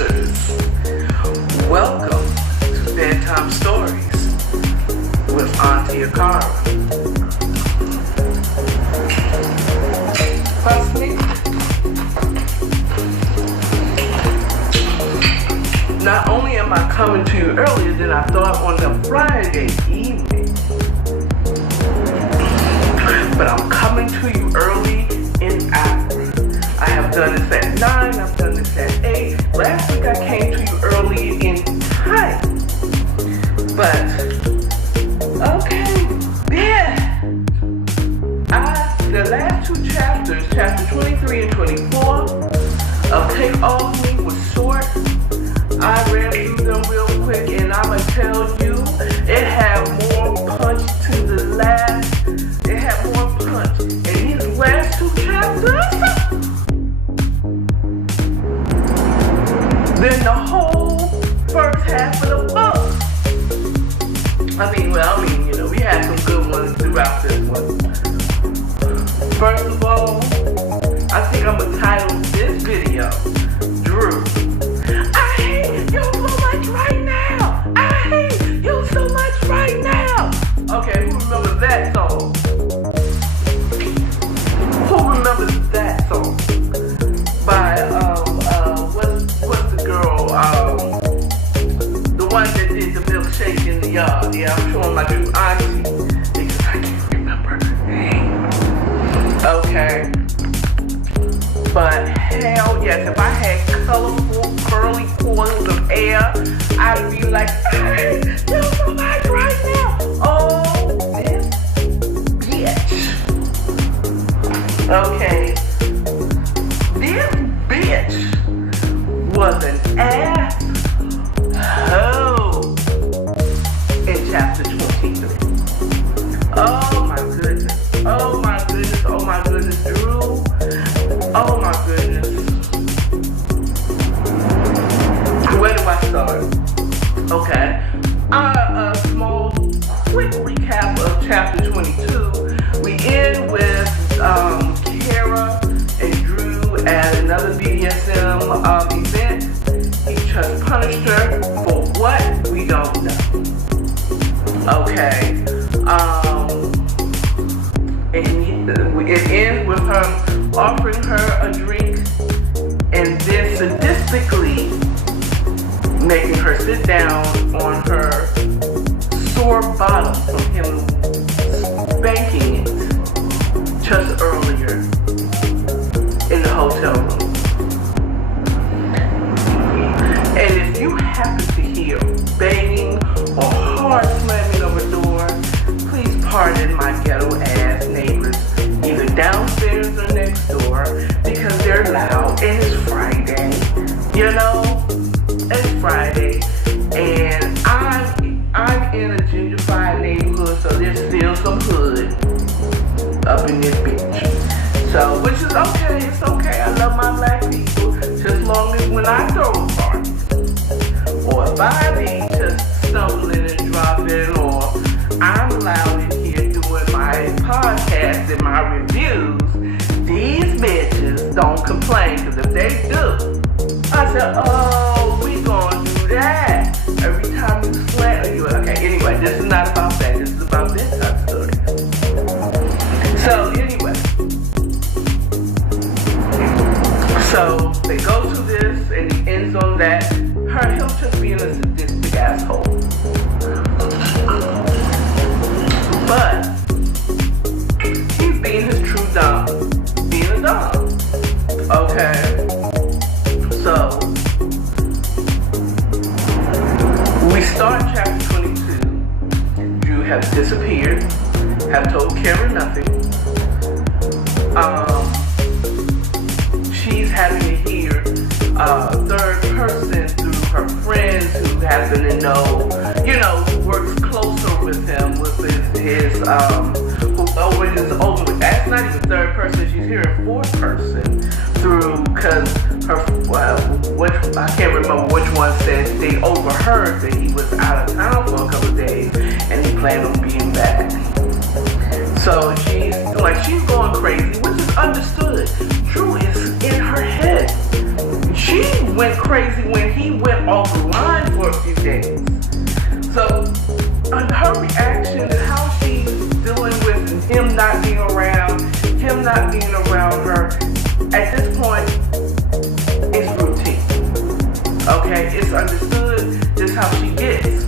users. Welcome to Bedtime Stories with Auntie Akara. Firstly, not only am I coming to you earlier than I thought on the Friday evening, but I'm coming to you early in hours. I have done this at 9, I've done this at 8. Last week I came to you early in time. But, okay, yeah. The last two chapters, chapter 23 and 24, of Take Off Me was short. I read through them real quick and I'ma tell you, it had more punch to the last. It had more punch. And these last two chapters, than the whole first half of the book. We had some good ones throughout this one. First of all, I think I'm gonna title this video, Drew, I hate you so much right now. I hate you so much right now. Okay, who remembers that song? Who remembers that song? By, what's the girl, the one that did the milkshake in the yard. Yeah, I'm showing my true auntie because I can't remember her name. Okay. But hell yes, if I had colorful, curly coils of hair, I'd be like, hey, you so much right now. Oh, this bitch. Okay. This bitch was an asshole in chapter 23. Oh my goodness. Oh my goodness. Oh my goodness, Drew. Oh my goodness. Where do I start? Okay. A small, quick recap of chapter 22. We end with Kara and Drew at another BDSM event. He just punished her for what? We don't know. Okay. And it ends with him offering her a drink and then sadistically making her sit down on her sore bottom from him spanking it just earlier in the hotel room. And if you happen to hear banging or hard slamming of a door, please pardon my ghetto ass neighbors, either downstairs or next door, because they're loud and it's Friday. You know, it's Friday, and I'm in a gentrified neighborhood, so there's still some hood up in this bitch. So, which is okay, it's okay. I love my black people, just long as when I throw a party, or if I be just stumbling and dropping, or I'm loud in here doing my podcast and my reviews, these bitches don't complain, because if they do, I said, oh, we gonna do that. Every time you slant, you okay, anyway, this is not about that, this is about this type of story. So, anyway. So, they go to this, and he ends on that. Him just being a sadistic asshole. But he's being his true dom. Being a dom. Okay. So we start chapter 22. Drew has disappeared. Have told Kara nothing. She's having to hear third person through her friends who happen to know, who works closer with him, with his that's not even third person, she's hearing fourth person through, because I can't remember which one said they overheard that he was out of town for a couple of days and he planned on being back. So she's going crazy, which is understood. Drew is in her head. She went crazy when he went off the line for a few days. So her reaction and how she's dealing with him not being around her, at this point, it's routine. Okay, it's understood. This is how she gets.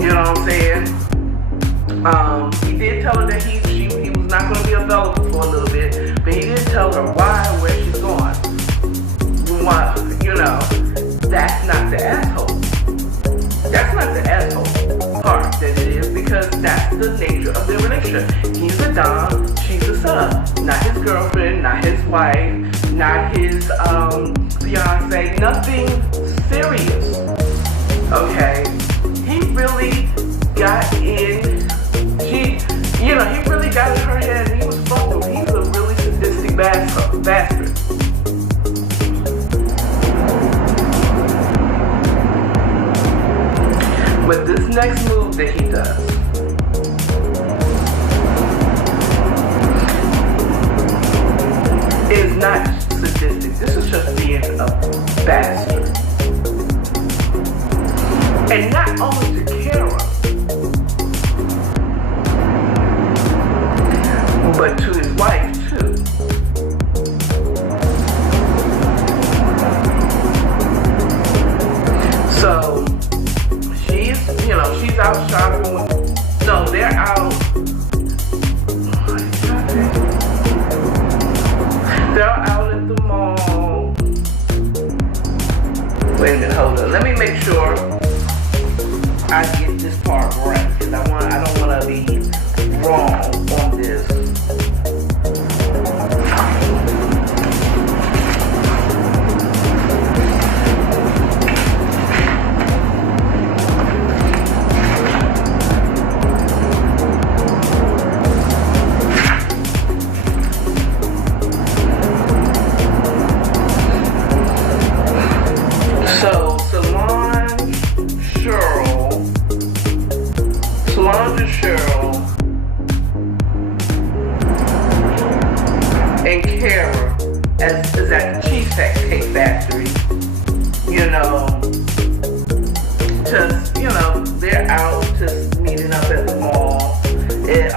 You know what I'm saying? He did tell her that he was not going to be available for a little bit, but he didn't tell her why or where she's going. Why, that's not the asshole. That's not the asshole part that it is, because that's the nature of their relationship. He's a dom, she's a sub. Not his girlfriend, not his wife, not his fiance, nothing serious. Okay? He really got in, he really got in her head and he was fucked with. He's a really sadistic bastard. But this next move that he does is not sadistic. This is just being a bastard. And not only to Kara, but to his wife too. So she's out shopping they're out. They're out at the mall. Wait a minute, hold on. Let me make sure I get this part right, because I don't want to be wrong on this. Is at the Cheesecake Factory, they're out just meeting up at the mall and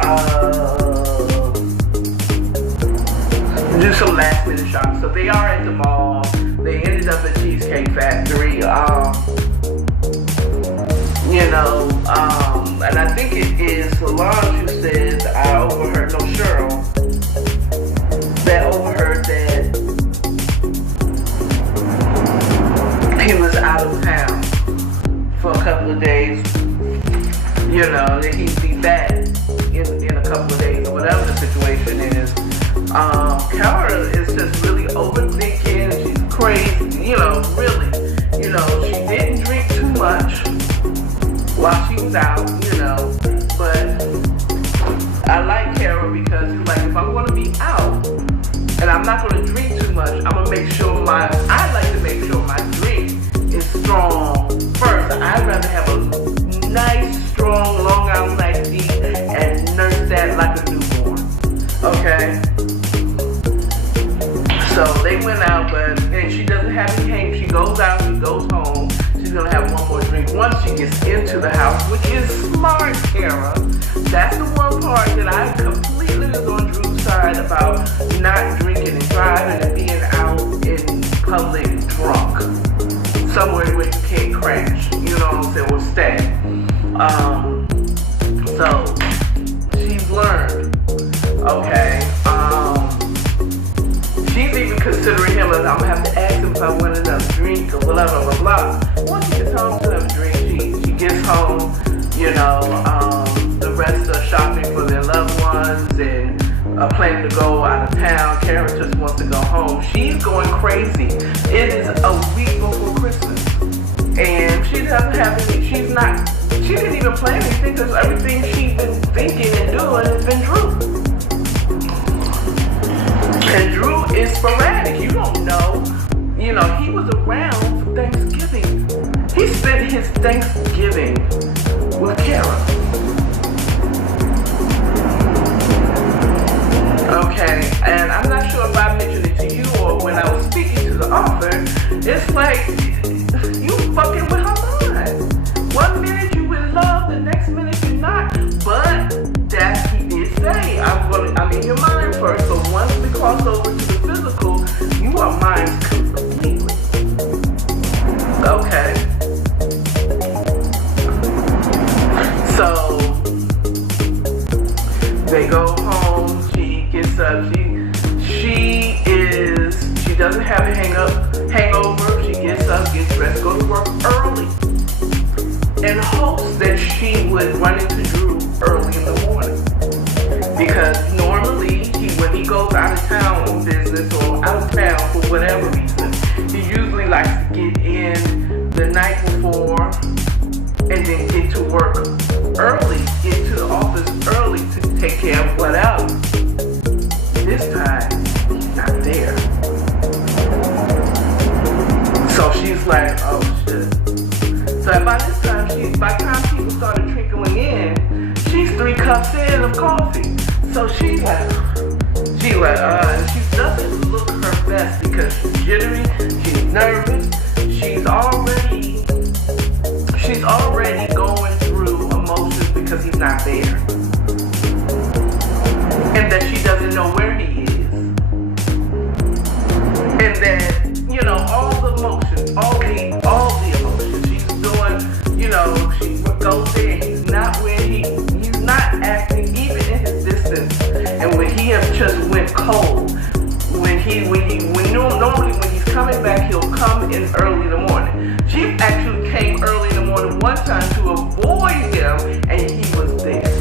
do some last minute shopping. So they are at the mall. They ended up at Cheesecake Factory, and I think it is Solange who says, Cheryl, that overheard that he was out of town for a couple of days, that he'd be back in a couple of days or whatever the situation is. Kara is just really overthinking, she's crazy, really, she didn't drink too much while she was out, but I like Kara because it's like, if I'm going to be out and I'm not going to drink too much, I like to make sure my drink is strong first. I'd rather have a nice, strong, Long Island iced tea and nurse that like a newborn. Okay? So they went out, and she doesn't have any hang. She goes out, she goes home. She's going to have one more drink once she gets into the house, which is smart, Kara. That's the one part that I completely was on Drew's side about not drinking and driving and being out in public drunk. Somewhere where you can't crash, or stay. So, she's learned, okay? She's even considering him as, I'm going to have to ask him if I want another drink or blah, blah, blah, blah. Once she gets home, she'll have a drink. She gets home, the rest are shopping for their loved ones and planning to go out of town. Kara just wants to go home. She's going crazy. It is a week before Christmas. And she doesn't have any, she didn't even plan anything because everything she's been thinking and doing has been Drew. And Drew is sporadic. You don't know. He was around for Thanksgiving. He spent his Thanksgiving with Kara. Okay, and I'm not sure if I mentioned it to you or when I was speaking to the author. It's like up. She doesn't have a hangover. She gets up, gets dressed, go to work early, in hopes that she would run into Drew early in the morning. Because normally, when he goes out of town on business or out of town for whatever reason, he usually likes to get in the night before and then get to work early, get to the office early to take care of whatever. This time, he's not there. So she's like, oh shit. So by the time people started trickling in, she's 3 cups in of coffee. So she doesn't look her best because she's jittery, she's nervous, she's already going through emotions because he's not there. And that she doesn't know where he is. And that, all the emotions, all the emotions she's doing, she goes there and he's not acting even in his distance. And when he has just went cold, normally when he's coming back, he'll come in early in the morning. She actually came early in the morning one time to avoid him, and he was there.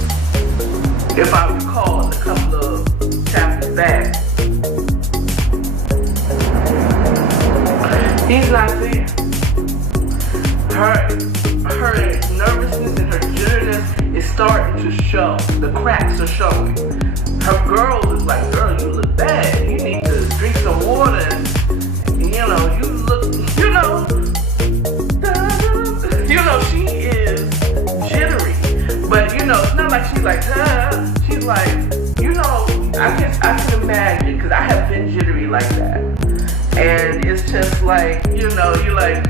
If I recall, a couple of chapters back, he's not there. Her nervousness and her jitteriness is starting to show. The cracks are showing. Her girl is like, girl, you look bad. You need to drink some water. You look, she is jittery. But, it's not like she's like, she's like, I can imagine, because I have been jittery like that. And it's just like, you're like,